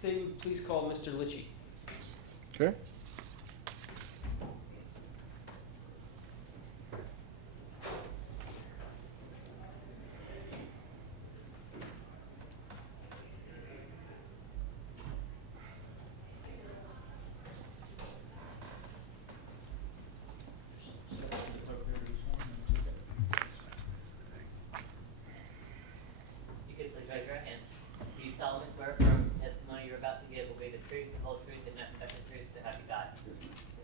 State, please call Mr. Litchi. Okay. You could please raise your hand. Do you solemnly swear affirm the testimony you're about to give will be the truth, the whole truth, and nothing but the truth, so help you God? Please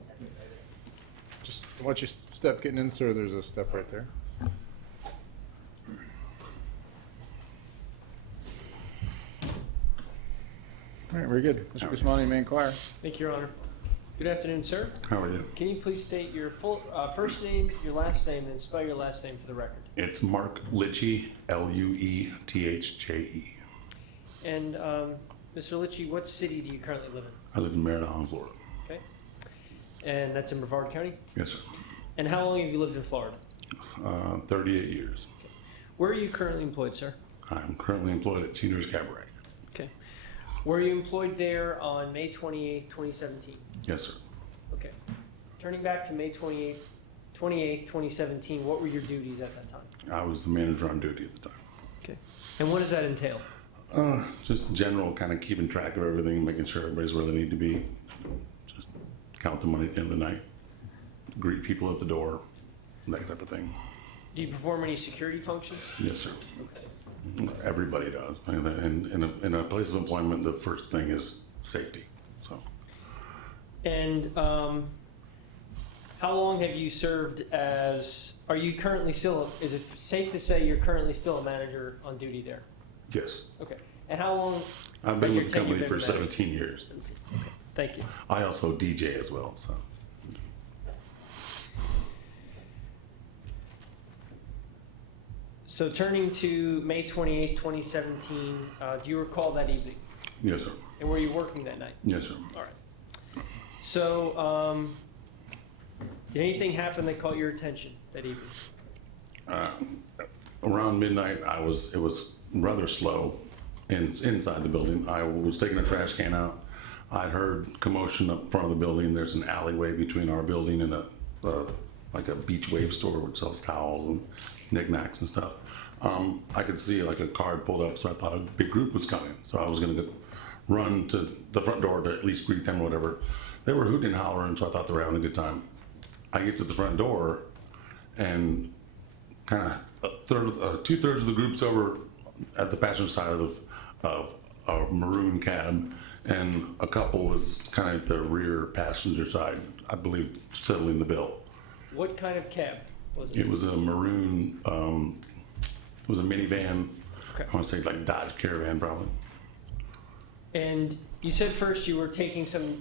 have your right hand. Just watch your step getting in, sir. There's a step right there. All right, very good. Mr. Guzmani, may inquire. Thank you, Your Honor. Good afternoon, sir. How are you? Can you please state your full first name, your last name, and spell your last name for the record? It's Mark Litchi, Luethje. And Mr. Litchi, what city do you currently live in? I live in Merritt Island, Florida. Okay. And that's in Brevard County? Yes, sir. And how long have you lived in Florida? 38 years. Where are you currently employed, sir? I'm currently employed at Cheater's Cabaret. Okay. Were you employed there on May 28th, 2017? Yes, sir. Okay. Turning back to May 28th, 2017, what were your duties at that time? I was the manager on duty at the time. Okay. And what does that entail? Just general kind of keeping track of everything, making sure everybody's where they need to be. Just count the money at the end of the night, greet people at the door, that type of thing. Do you perform any security functions? Yes, sir. Okay. Everybody does. And in a place of employment, the first thing is safety. So. And how long have you served as, are you currently still, is it safe to say you're currently still a manager on duty there? Yes. Okay. And how long? I've been has with your the company tenure for been manager? 17 years. 17. Okay. Thank you. I also DJ as well, so. So turning to May 28th, 2017, do you recall that evening? Yes, sir. And were you working that night? Yes, sir. All right. So did anything happen that caught your attention that evening? Around midnight, it was rather slow inside the building. I was taking a trash can out. I'd heard commotion up front of the building. There's an alleyway between our building and like a beach wave store which sells towels and knickknacks and stuff. I could see like a car pulled up, so I thought a big group was coming. So I was going to run to the front door to at least greet them or whatever. They were hooting and hollering, so I thought they were having a good time. I get to the front door, and kind of 2/3 of the group's over at the passenger side of a maroon cab, and a couple was kind of at the rear passenger side, I believe, settling the bill. What kind of cab was it? It was a maroon, it was a minivan. Okay. I want to say like Dodge Caravan probably. And you said first you were taking something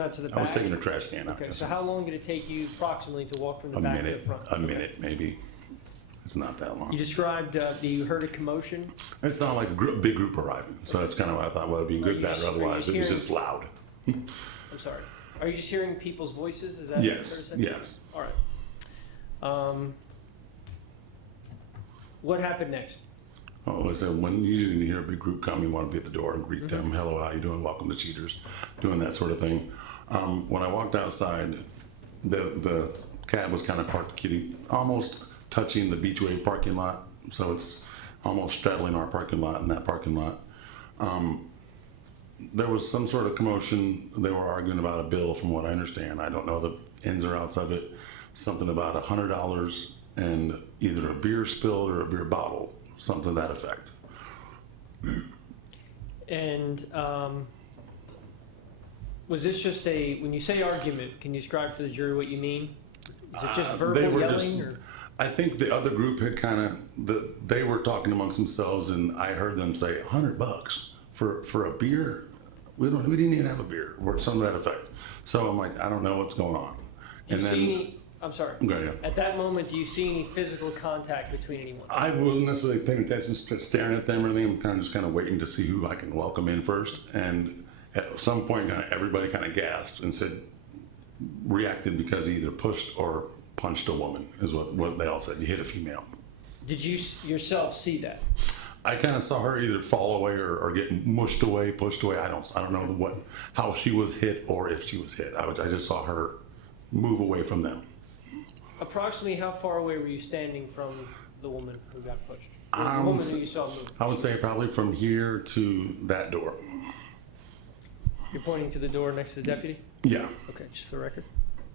out to the back? I was taking a trash can out. Okay, Yes, so sir. how long did it take you approximately to walk from the A back to minute, the front? a minute maybe. It's not that long. You described, you heard a commotion? It sounded like a big group arriving, so that's kind of what I thought, well, it'd be good, you bad, just- or are you otherwise. just It was hearing- just loud. I'm sorry. Are you just hearing people's voices? Is that what Yes, you're saying? yes. All right. What happened next? Oh, I said, when usually you hear a big group come, you want to be at the door and greet them. Hello, how you doing? Welcome to Cheaters. Doing that sort of thing. When I walked outside, the cab was kind of parked kitty, almost touching the Beach Wave parking lot. So it's almost straddling our parking lot and that parking lot. There was some sort of commotion. They were arguing about a bill, from what I understand. I don't know the ins or outs of it. Something about $100 and either a beer spilled or a beer bottle, something to that effect. And was this just when you say argument, can you describe for the jury what you mean? Is it just verbal They were yelling? Or? I think the other group had kind of, they were talking amongst themselves, and I heard them say $100 for a beer. We didn't even have a beer, or something to that effect. So I'm like, I don't know what's going on. Do you see any, I'm sorry. Okay, yeah. At that moment, do you see any physical contact between anyone? I wasn't necessarily paying attention, just staring at them or anything. I'm just kind of waiting to see who I can welcome in first. And at some point, everybody kind of gasped and reacted because he either pushed or punched a woman, is what they all said. You hit a female. Did you yourself see that? I kind of saw her either fall away or get mushed away, pushed away. I don't know how she was hit or if she was hit. I just saw her move away from them. Approximately how far away were you standing from the woman who got pushed? The Um, woman who you saw move. I would say probably from here to that door. You're pointing to the door next to the deputy? Yeah, Okay, just for the record.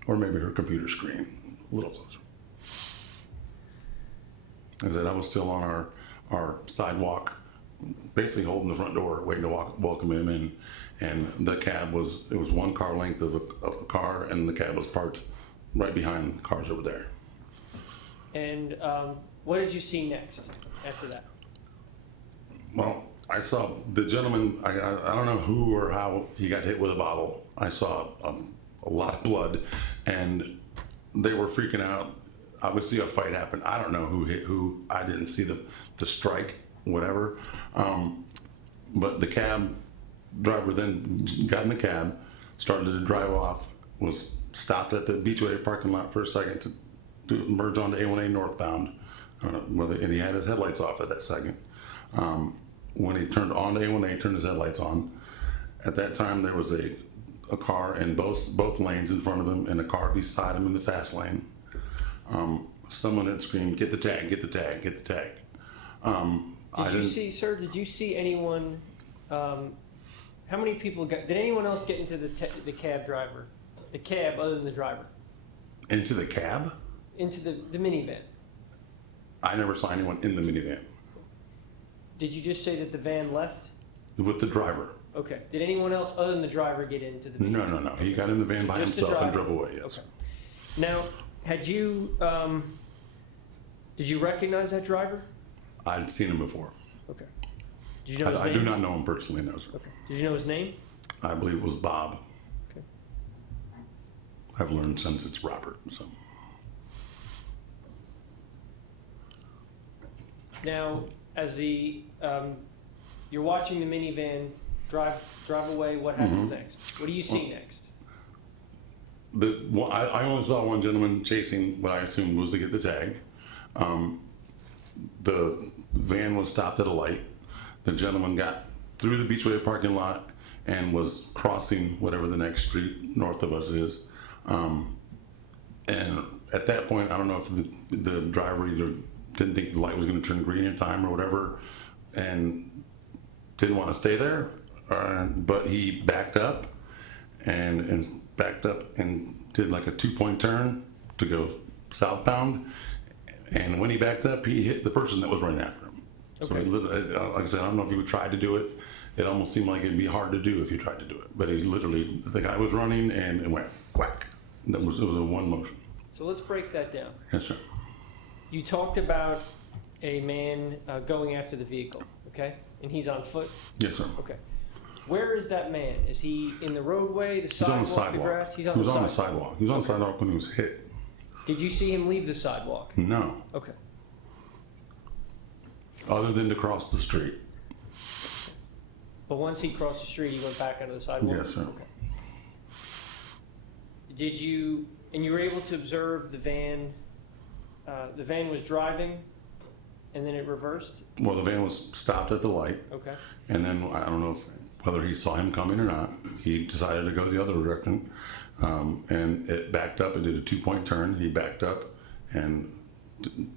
or maybe her computer screen, a little closer. Like I said, I was still on our sidewalk, basically holding the front door, waiting to welcome him in. And the cab it was one car length of a car, and the cab was parked right behind the cars over there. And what did you see next after that? Well, I saw the gentleman, I don't know who or how he got hit with a bottle. I saw a lot of blood, and they were freaking out. Obviously a fight happened. I don't know who hit who. I didn't see the strike, whatever. But the cab driver then got in the cab, started to drive off, was stopped at the Beachway parking lot for a second to merge onto A1A northbound. And he had his headlights off at that second. When he turned on to A1A, he turned his headlights on. At that time, there was a car in both lanes in front of him and a car beside him in the fast lane. Someone had screamed, "Get the tag, get the tag, get the tag." Did you see anyone, how many people did anyone else get into the cab driver? The cab other than the driver? Into the cab? Into the minivan? I never saw anyone in the minivan. Did you just say that the van left? With the driver. Okay. Did anyone else other than the driver get into the minivan? No. He got in the van by Just the himself and driver. drove away, yes. Okay. Now, did you recognize that driver? I'd seen him before. Okay. Did you know his name? I do not know him personally, no, sir. Okay. Did you know his name? I believe it was Bob. Okay. I've learned since it's Robert, so. Now, as you're watching the minivan drive away, what happens next? What do you see next? I only saw one gentleman chasing what I assumed was to get the tag. The van was stopped at a light. The gentleman got through the Beachway parking lot and was crossing whatever the next street north of us is. And at that point, I don't know if the driver either didn't think the light was going to turn green in time or whatever, and didn't want to stay there, but he backed up and did like a 2-point turn to go southbound. And when he backed up, he hit the person that was running after him. So Okay. like I said, I don't know if he would try to do it. It almost seemed like it'd be hard to do if you tried to do it. But he literally, the guy was running and it went whack. It was a one motion. So let's break that down. Yes, sir. You talked about a man going after the vehicle, okay? And he's on foot? Yes, sir. Okay. Where is that man? Is he in the roadway, the He's on sidewalk, the the sidewalk. grass? He's on He was the on the sidewalk. sidewalk. He was on the sidewalk when he was hit. Did you see him leave the sidewalk? No, Okay. other than to cross the street. But once he crossed the street, he went back onto the sidewalk? Yes, sir. Okay. And you were able to observe the van was driving and then it reversed? Well, the van was stopped at the light, Okay. and then I don't know whether he saw him coming or not. He decided to go the other direction, and it backed up and did a 2-point turn. He backed up, and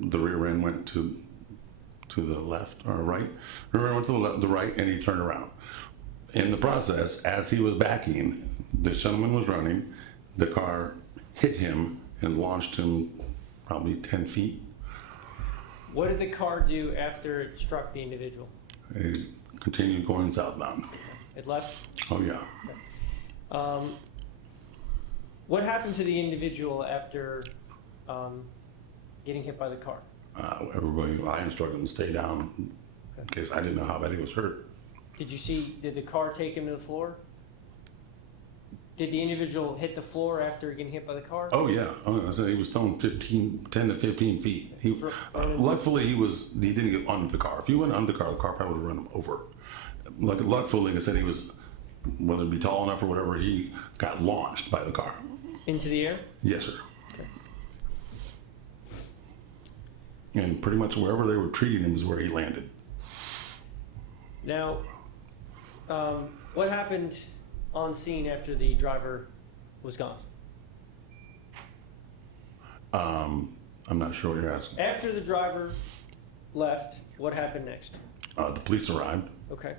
the rear end went to the left or right. The rear end went to the right, and he turned around. In the process, as he was backing, this gentleman was running. The car hit him and launched him probably 10 feet. What did the car do after it struck the individual? He continued going southbound. It left? Oh, yeah. What happened to the individual after getting hit by the car? I instructed him to stay down in case I didn't know how bad he was hurt. Did the car take him to the floor? Did the individual hit the floor after getting hit by the car? Oh, yeah. I said he was thrown 10 to 15 feet. Luckily, he didn't get under the car. If he went under the car probably would have run him over. Luckily, like I said, he was, whether it be tall enough or whatever, he got launched by the car. Into the air? Yes, sir. Okay. And pretty much wherever they were treating him is where he landed. Now, what happened on scene after the driver was gone? I'm not sure what you're asking. After the driver left, what happened next? The police arrived. Okay.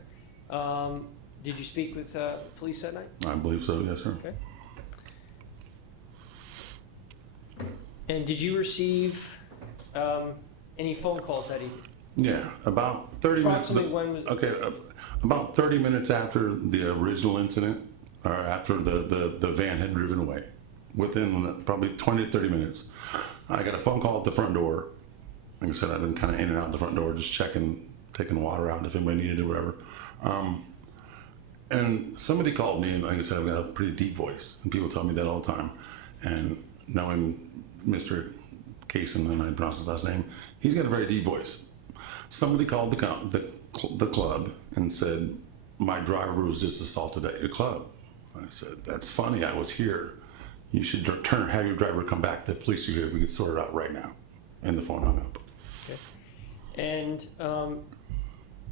Did you speak with police that night? I believe so, yes, sir. Okay. And did you receive any phone calls that evening? Yeah, about 30 minutes. Approximately when was... Okay, about 30 minutes after the original incident, or after the van had driven away, within probably 20 to 30 minutes, I got a phone call at the front door. Like I said, I've been kind of in and out the front door, just checking, taking water out if anybody needed it or whatever. And somebody called me, and like I said, I've got a pretty deep voice, and people tell me that all the time. And knowing Mr. Kaysen, and I pronounce his last name, he's got a very deep voice. Somebody called the club and said, my driver was just assaulted at your club. I said, that's funny, I was here. You should have your driver come back. The police are here, we can sort it out right now. And the phone hung up. Okay. And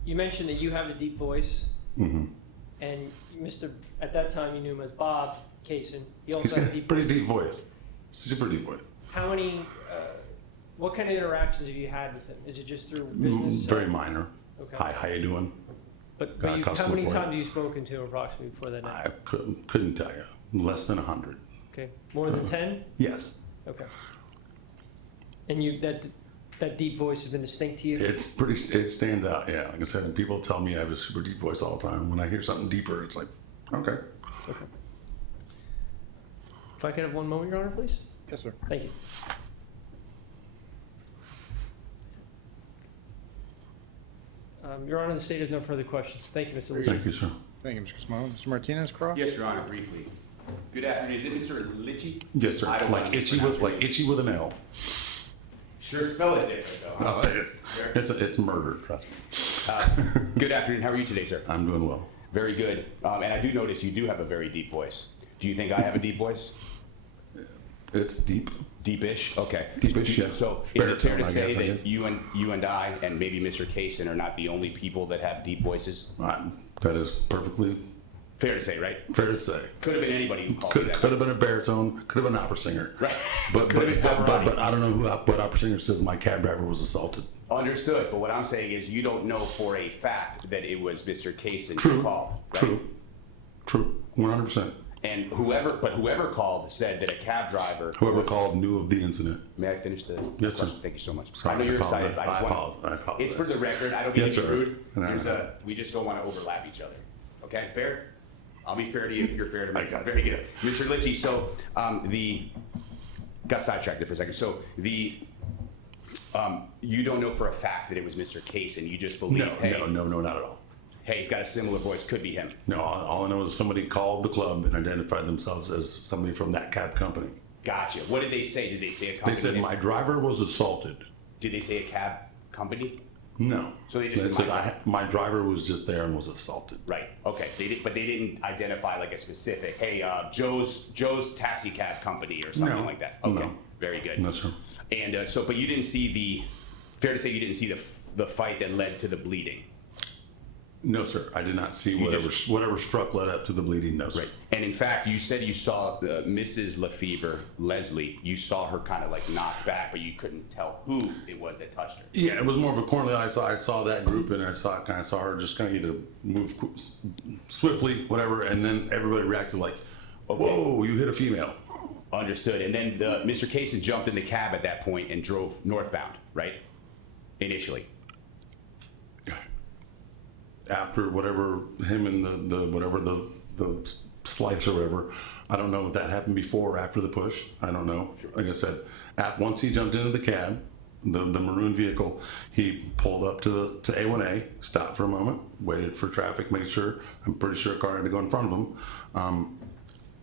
you mentioned that you have a deep voice. Mm-hmm. And at that time you knew him as Bob Kaysen. He also He's has got a deep pretty voice. deep voice, super deep voice. How many, what kind of interactions have you had with him? Is it just through business? Very minor. Okay. Hi, how you doing? But Got a how customer many for times it. have you spoken to him approximately before that night? I couldn't tell you. Less than 100. Okay. More than 10? Yes. Okay. And that deep voice has been distinct to you? It stands out, yeah. Like I said, people tell me I have a super deep voice all the time. When I hear something deeper, it's like, okay. Okay. If I could have one moment, Your Honor, please? Yes, sir. Thank you. Your Honor, the state has no further questions. Thank you, Mr. Lee. Thank you, sir. Thank you, Mr. Smone. Mr. Martinez-Cross? Yes, Your Honor, briefly. Good afternoon. Is it Mr. Litchi? Yes, sir. I don't want to mispronounce your name. Itchy with an L. Sure spell it different, though. Huh? It's murder, trust me. Good afternoon. How are you today, sir? I'm doing well. Very good. And I do notice you do have a very deep voice. Do you think I have a deep voice? It's deep. Deepish? Okay. Deepish, yeah. So is it fair to Baritone, I say guess. that you and I and maybe Mr. Kaysen are not the only people that have deep voices? That is perfectly Fair to say, right? fair to say. Could have been anybody who called me that. Could have been a baritone, could have been an opera singer. Right. But Could have been but I don't know what opera singer says my cab driver was assaulted. Understood. But what I'm saying is you don't know for a fact that it was Mr. Kaysen True. who called. Right? True. 100%. And whoever called said that a cab driver. Whoever called knew of the incident. May I finish the Yes, sir. question? Thank you so much. Sorry, I know you're I apologize. excited. But I just want. I apologize. It's for the record. I don't mean Yes, to be sir. rude. No. We just don't want to overlap each other. Okay, fair? I'll be fair to you if you're fair to me. I got it. Very good, Mr. Litchi. So got sidetracked there for a second. So you don't know for a fact that it was Mr. Kaysen. You just believe. No, not at all. Hey, he's got a similar voice. Could be him. No, all I know is somebody called the club and identified themselves as somebody from that cab company. Gotcha. What did they say? Did they say a They company? said name? my driver was assaulted. Did they say a cab company? No. So they just said my driver was just there and was assaulted. Right. Okay. But they didn't identify like a specific. Hey, Joe's taxi cab company or something No. like that. Okay. No. Very good. No, sir. And but you didn't see the. Fair to say you didn't see the fight that led to the bleeding. No, sir. I did not see You whatever struck led up to the bleeding. No, sir. Right. And in fact, you said you saw Mrs. Lefevre, Leslie. You saw her kind of like knock back, but you couldn't tell who it was that touched her. Yeah, it was more of a corner that I saw that group, and I saw her just kind of either move swiftly, whatever, and then everybody reacted like, Okay. "Whoa, you hit a female." Understood. And then Mr. Kaysen jumped in the cab at that point and drove northbound, right? Initially. After whatever him and the slice or whatever, I don't know if that happened before or after the push. I don't know. Like I said, once he jumped into the cab, the maroon vehicle, he pulled up to A1A, stopped for a moment, waited for traffic, made sure. I'm pretty sure a car had to go in front of him.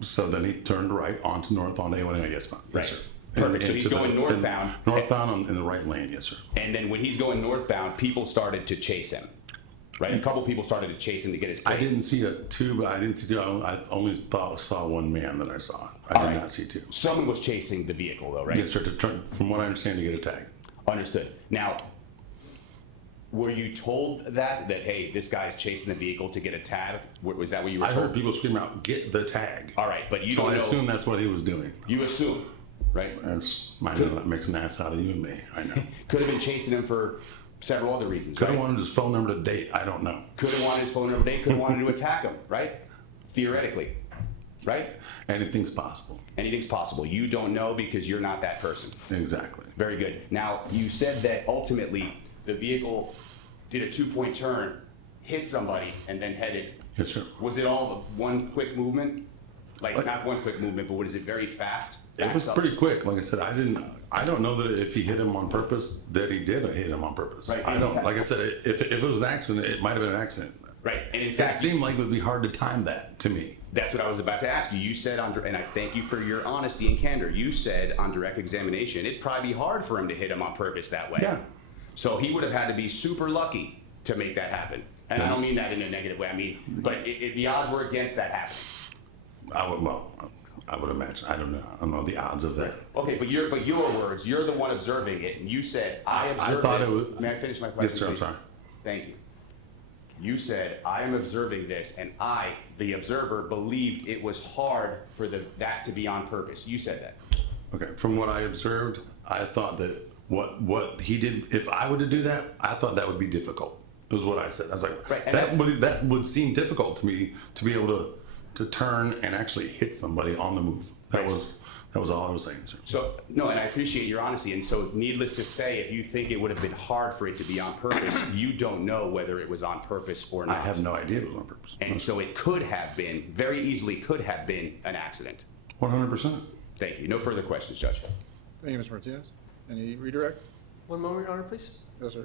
So then he turned right onto north on A1A. Yes, ma'am. Right. Yes, sir. Perfect. So he's going northbound. Northbound in the right lane. Yes, sir. And then when he's going northbound, people started to chase him, right? A couple people started to chase him to get his plate. I didn't see two, but I didn't see two. I only saw one man that I saw. I did not see two. Someone was chasing the vehicle, though, right? Yes, sir. From what I understand, to get a tag. Understood. Now, Were you told that hey, this guy's chasing the vehicle to get a tag? Was that what you were I told? heard people scream out, "Get the tag!" All right, but you So don't I know. assume that's what he was doing. You assume, right? I know that makes an ass out of you and me. I know. Could have been chasing him for several other reasons. Could have right? wanted his phone number to date. I don't know. Could have wanted his phone number date. Could have wanted to attack him, right? Theoretically, right? Anything's possible. Anything's possible. You don't know because you're not that person. Exactly. Very good. Now, you said that ultimately the vehicle did a 2-point turn, hit somebody, and then headed. Yes, sir. Was it all one quick movement? Like, Like- not one quick movement, but was it very fast? It was Backs up? pretty quick. Like I said, I don't know that if he hit him on purpose, that he did hit him on purpose. Right. I don't, like I said, if it was an accident, it might have been an accident. Right. And in It fact, seemed like it would be hard to time that to me. that's what I was about to ask you. You said, and I thank you for your honesty and candor. You said on direct examination, it'd probably be hard for him to hit him on purpose that way. Yeah. So he would have had to be super lucky to make that happen. And I don't mean that in a negative way. I mean, but the odds were against that happening. I would imagine. I don't know the odds of that. Okay, but your words, you're the one observing it, and you said, I observed thought this. it was- May I finish my question? Yes, sir. I'm please? sorry. Thank you. You said, I am observing this, and I, the observer, believed it was hard for that to be on purpose. You said that. Okay. From what I observed, I thought that what he did, if I were to do that, I thought that would be difficult. Is what I said. I was like, Right, and that would seem difficult to me to be able to turn and actually hit somebody on the move. That Right. was all I was saying, sir. So, no, and I appreciate your honesty. And so, needless to say, if you think it would have been hard for it to be on purpose, you don't know whether it was on purpose or not. I have no idea it was on purpose. And so it could have been, very easily could have been an accident. 100%. Thank you. No further questions, Judge. Thank you, Mr. Martinez. Any redirect? One moment, Your Honor, please. Yes, sir.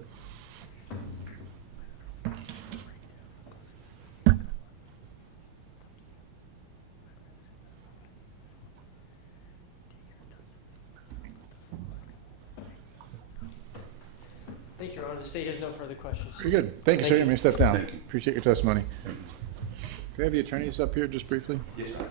Thank you, Your Honor. The state has no further questions. Very good. Thank you, sir. Thank You you. may step down. Thank you. Appreciate your testimony. Can I have the attorneys up here just briefly? Yes, sir.